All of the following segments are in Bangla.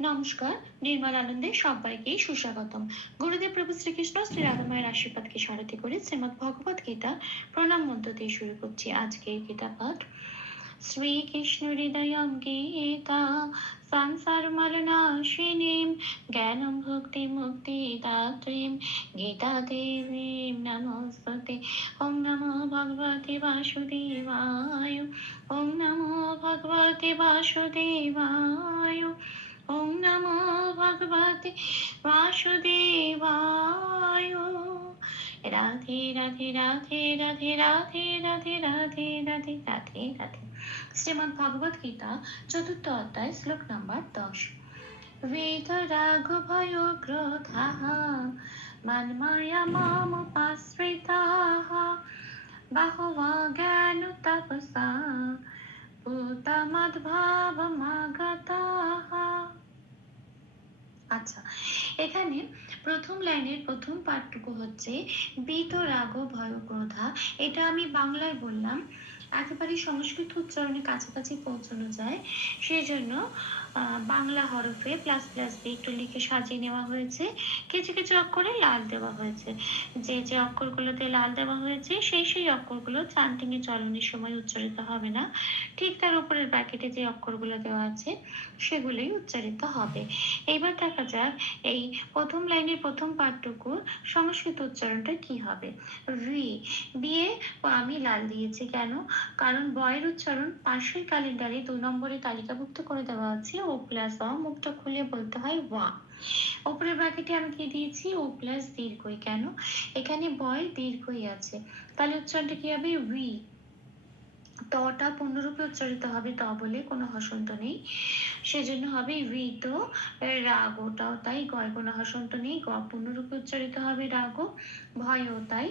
নমস্কার, নির্মল আনন্দে সবাইকে সুস্বাগতম। গুরুদেব প্রভু শ্রীকৃষ্ণ শ্রী রাধামায়ের আশীর্বাদকে সারথি করে শ্রীমদ ভগবত গীতা প্রণাম মন্ত্র দিয়ে শুরু করছি আজকের গীতা পাঠ। শ্রীকৃষ্ণ হৃদয়ম গীতা, সংসার মলনাশিনীম জ্ঞানম ভক্তি মুক্তি দাত্রীম, গীতা দেবীম নমস্তে ওম নমো ভগবতে বাসুদেবায়, ওম নমো ভগবতে বাসুদেবায়। ওম নমো ভগবতে বাসুদেবায়। রাধে রাধে রাধে রাধে রাধে রাধে রাধে রাধে রাধে রাধে। শ্রীমদ্ ভগবত গীতা, চতুর্থ অধ্যায়, শ্লোক নাম্বার দশ। ভয় ক্রোধাः মন্মায়া মামুপাশ্রিতাः বহবা জ্ঞান তপসা, ভূতমদ্ভাবমাগতাः। আচ্ছা এখানে প্রথম লাইনের প্রথম পাঠটুকু হচ্ছে বিত রাগ ভয় ক্রোধা এটা আমি বাংলায় বললাম। একেবারে সংস্কৃত উচ্চারণে কাছাকাছি পৌঁছানো যায়। সেজন্য আহ, বাংলা হরফে প্লাস প্লাস দিয়ে একটু লিখে সাজিয়ে নেওয়া হয়েছে। কিছু কিছু অক্ষরে লাল দেওয়া হয়েছে। যে যে অক্ষরগুলোতে লাল দেওয়া হয়েছে সেই সেই অক্ষরগুলো চান্টিং এ চলনের সময় উচ্চারিত হবে না। ঠিক তার উপরের ব্র্যাকেটে যে অক্ষরগুলো দেওয়া আছে সেগুলোই উচ্চারিত হবে। এবার দেখা যাক এই প্রথম লাইনের প্রথম পাঠটুকু সংস্কৃত উচ্চারণটা কি হবে। রি দিয়ে আমি লাল দিয়েছি কেন? কারণ বয়ের উচ্চারণ পাশের ক্যালেন্ডারে দু নম্বরে তালিকাভুক্ত করে দেওয়া আছে, ও প্লাস অ, মুখটা খুলে বলতে হয় ওয়া। উপরের ব্র্যাকেটে আমি কি দিয়েছি? ও প্লাস দীর্ঘই। কেন? এখানে বয় দীর্ঘই আছে। তাহলে উচ্চারণটা কি হবে? উই। তটা পূর্ণরূপে উচ্চারিত হবে ত বলে, কোনো হসন্ত নেই। সেজন্য হবে উই ঋত রাগটাও তাই গয়, কোনো হসন্ত নেই। গ পূর্ণরূপে উচ্চারিত হবে রাগ ভয়ও তাই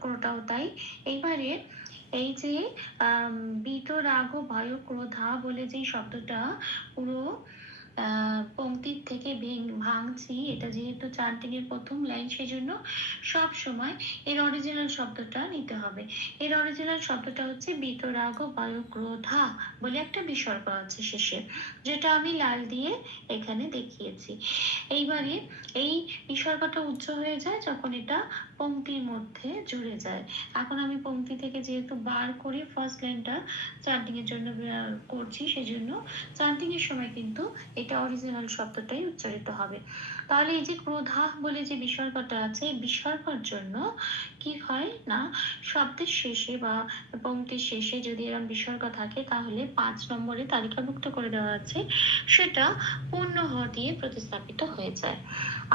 ক্রোটাও তাই। এইবারে এই যে বিতরাগ ভয় ক্রোধা বলে যে শব্দটা পুরো আহ, পংক্তির থেকে ভাঙছি। এটা যেহেতু চান্টিনের প্রথম লাইন সেজন্য সব সময় এর অরিজিনাল শব্দটা নিতে হবে। এর অরিজিনাল শব্দটা হচ্ছে বিতরাগ বায়ু ক্রোধা বলে একটা বিসর্গ আছে শেষে যেটা আমি লাল দিয়ে এখানে দেখিয়েছি। এইবারে এই বিসর্গটা উচ্চ হয়ে যায় যখন এটা পংক্তির মধ্যে জুড়ে যায়। এখন আমি পংক্তি থেকে যেহেতু বার করে ফার্স্ট লাইনটা চান্টিং এর জন্য করছি সেজন্য চান্টিং এর সময় কিন্তু এটা অরিজিনাল শব্দটাই উচ্চারিত হবে। তাহলে এই যে ক্রোধা বলে যে বিসর্গটা আছে বিসর্গর জন্য কি হয় না, শব্দের শেষে বা পংক্তির শেষে যদি এরকম বিসর্গ থাকে, তাহলে পাঁচ নম্বরে তালিকাভুক্ত করে দেওয়া আছে, সেটা পূর্ণ হ দিয়ে প্রতিস্থাপিত হয়ে যায়।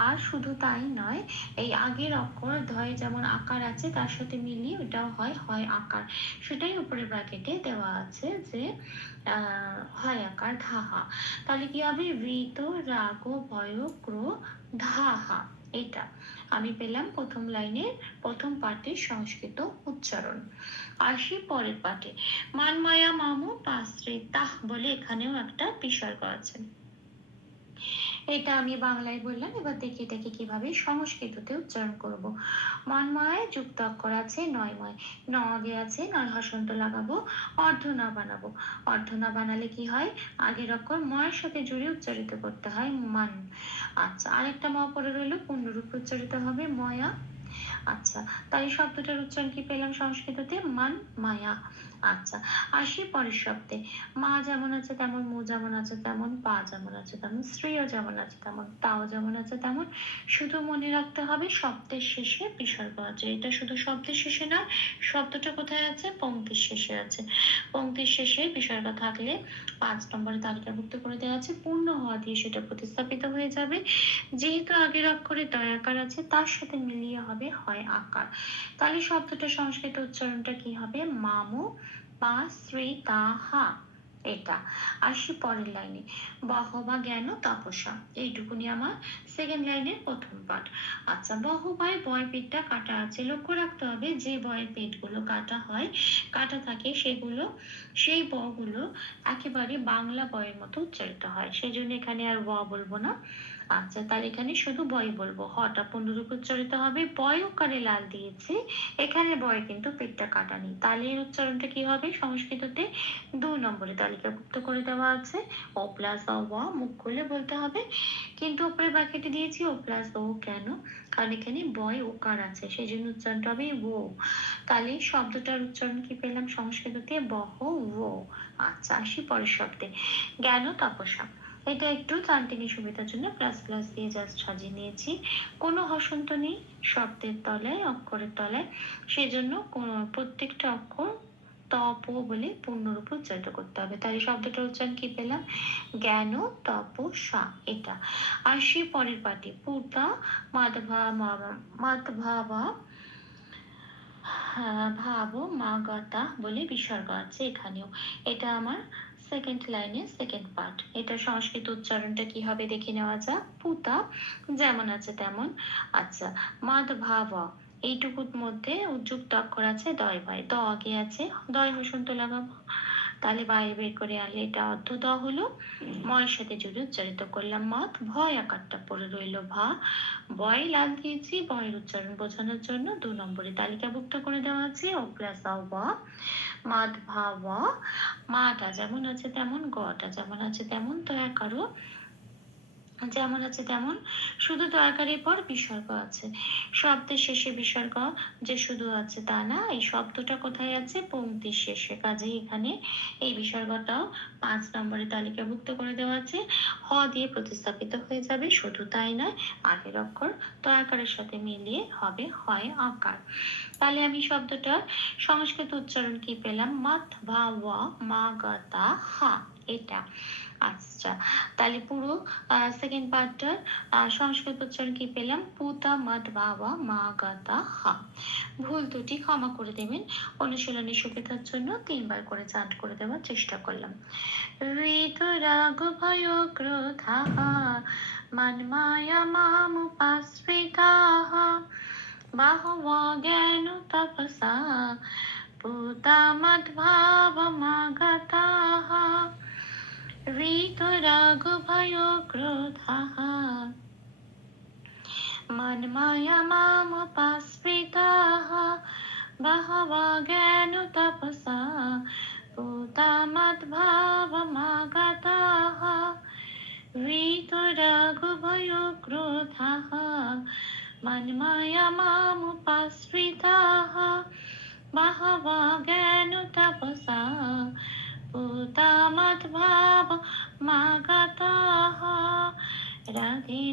আর শুধু তাই নয়, এই আগের অক্ষর ধয় যেমন আকার আছে, তার সাথে মিলিয়ে ওটাও হয় হয় আকার। সেটাই উপরে ব্র্যাকেটে দেওয়া আছে যে হয় আকার ধাহা তাহলে কি হবে? ঋত রাগ ভয় ক্রো ধাহা। এটা আমি পেলাম প্রথম লাইনের প্রথম পাঠের সংস্কৃত উচ্চারণ। আসি পরের পাঠে। মানমায়া মামু পাশ্রে তাহ বলে এখানেও একটা বিসর্গ আছে। এটা আমি বাংলায় বললাম, এবার দেখি এটাকে কীভাবে সংস্কৃততে উচ্চারণ করব। মনময় যুক্ত অক্ষর আছে, নয়ময়। ন আগে আছে, নয় হসন্ত লাগাবো, অর্ধ না বানাবো। অর্ধ না বানালে কি হয়? আগের অক্ষর ময়ের সাথে জুড়ে উচ্চারিত করতে হয় মান। আচ্ছা আরেকটা ম পরে রইল, পূর্ণরূপে উচ্চারিত হবে ময়া। আচ্ছা তাই শব্দটার উচ্চারণ কি পেলাম সংস্কৃততে? মান, মায়া। আচ্ছা আসি পরের শব্দে। মা যেমন আছে তেমন, মু যেমন আছে তেমন, পা যেমন আছে তেমন, স্ত্রীও যেমন আছে তেমন, তাও যেমন আছে তেমন, শুধু মনে রাখতে হবে শব্দের শেষে বিসর্গ আছে। এটা শুধু শব্দের শেষে না, শব্দটা কোথায় আছে? পঙ্ক্তির শেষে আছে। পঙ্ক্তির শেষে বিসর্গ থাকলে পাঁচ নম্বরে তালিকাভুক্ত করে দেওয়া আছে, পূর্ণ হওয়া দিয়ে সেটা প্রতিস্থাপিত হয়ে যাবে। যেহেতু আগের অক্ষরে দয়াকার আছে, তার সাথে মিলিয়ে হবে হয় আকার। তাহলে শব্দটা, সংস্কৃত উচ্চারণটা কি হবে? মামু বা শ্রী এটা। আসি পরের লাইনে। বহবা জ্ঞান ও তপস্যা। এইটুকুনি আমার সেকেন্ড লাইনের প্রথম পার্ট আচ্ছা বহবায় বয় পেটটা কাটা আছে। লক্ষ্য রাখতে হবে, যে বয়ের পেটগুলো কাটা হয়, কাটা থাকে সেগুলো, সেই বগুলো একেবারে বাংলা বয়ের মতো উচ্চারিত হয়। সেই জন্য এখানে আর ব বলব না। আচ্ছা তাহলে এখানে শুধু বয় বলব। হটা পুনরূপে উচ্চারিত হবে বয় ওকারে লাল দিয়েছে। এখানে বয় কিন্তু পেটটা কাটা নেই তাহলে এর উচ্চারণটা কি হবে? সংস্কৃততে দু নম্বরে তালিকাভুক্ত করে দেওয়া আছে। ও প্লাস অ ওয়া মুখ খুলে বলতে হবে। কিন্তু উপরে ব্র্যাকেটে দিয়েছি, ও প্লাস ও কেন? কারণ এখানে বয় ওকার আছে? সেই জন্য উচ্চারণটা হবে ও। তাহলে শব্দটার উচ্চারণ কি পেলাম? সংস্কৃত দিয়ে বহ ও। আচ্ছা আসি পরের শব্দে। জ্ঞান তপস্যা। এটা একটু তান্ত্রিক সুবিধার জন্য প্লাস প্লাস দিয়ে জাস্ট সাজিয়ে নিয়েছি। কোনো হসন্ত নেই, শব্দের তলায় অক্ষরের তলায় সেজন্য প্রত্যেকটা অক্ষর তপ বলে পূর্ণরূপে উচ্চারিত করতে হবে। তাহলে শব্দটার উচ্চারণ কি পেলাম? জ্ঞান তপস্যা এটা। আসি পরের পাটি পুতা মাধভা মাধভাবা ভাব মাগতা বলে বিসর্গ আছে এখানেও। এটা আমার সেকেন্ড লাইনে সেকেন্ড পার্ট এটা সংস্কৃত উচ্চারণটা কি হবে দেখে নেওয়া যাক পুতা, যেমন আছে তেমন। আচ্ছা মাদ ভাব এইটুকুর মধ্যে যুক্ত অক্ষর আছে দয় ভয়। দ আগে আছে, দয় হসন্ত লাগাবো। তাহলে বাইরে বের করে আনলে এটা অর্ধ দ হলো। ময়ের সাথে জুড়ে উচ্চারিত করলাম মত। ভয় আকারটা পড়ে রইল ভা। বয় লাল দিয়েছি, বয়ের উচ্চারণ বোঝানোর জন্য দু নম্বরে তালিকাভুক্ত করে দেওয়া আছে। ও প্লাস বা মাদ ভা ওয়া মাটা যেমন আছে তেমন গটা যেমন আছে তেমন দয়া করো। যেমন আছে তেমন, শুধু দয়াকারের পর বিসর্গ আছে। শব্দের শেষে বিসর্গ, যে শুধু আছে তা না, এই শব্দটা কোথায় আছে? পংক্তির শেষে। কাজেই এখানে এই বিসর্গটাও পাঁচ নম্বরে তালিকাভুক্ত করে দেওয়া আছে। হ দিয়ে প্রতিস্থাপিত হয়ে যাবে, শুধু তাই নয়, আগের অক্ষর দয়াকারের সাথে মিলিয়ে হবে, হয় আকার তাহলে আমি শব্দটার সংস্কৃত উচ্চারণ কি পেলাম? মাত, ভা ওয়া মা, গা হা, এটা। আচ্ছা তাহলে পুরো সেকেন্ড পার্টটার সংস্কৃত উচ্চারণ কি পেলাম? পুতা মত বাবা মা গাতা হা। ভুল দুটি ক্ষমা করে দেবেন। অনুশীলনের সুবিধার জন্য তিনবার করে চান্ট করে দেওয়ার চেষ্টা করলাম। ঋত রাগ ভয় ক্রোধা মন্মায়া মামুপাশ্রিতা বাহবা জ্ঞান তপসা। পুতা মদ্ভাবমাগতাः ऋतुरागुभयोक्रोधः मन्मया मामुपस्मृताः बहवा ज्ञानुतपसा पूता मद्भावमागताः ऋतुरागुभयोक्रोधः मन्मया मामुपस्मृताः बहवा ज्ञानुतपसा ভাব মাগাতা রাধে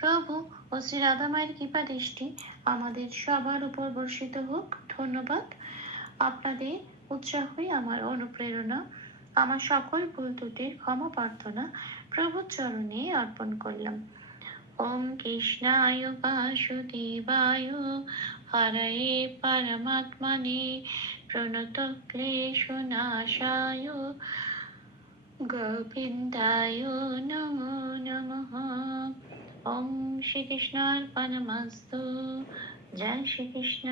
প্রভু ও শ্রী রাধা মায়ের কৃপা দৃষ্টি আমাদের সবার উপর বর্ষিত হোক। ধন্যবাদ। আপনাদের উৎসাহই আমার অনুপ্রেরণা। আমার সকল ভুল ত্রুটির ক্ষমা প্রার্থনা প্রভুর চরণে অর্পণ করলাম। ওম কৃষ্ণায় বাসুদেবায় হরয়ে পরমাত্মনে প্রণত ক্লেশ নাশায়। গোবিন্দায় নমো নমঃ। ওম শ্রীকৃষ্ণার্পণমস্তু। জয় শ্রীকৃষ্ণ।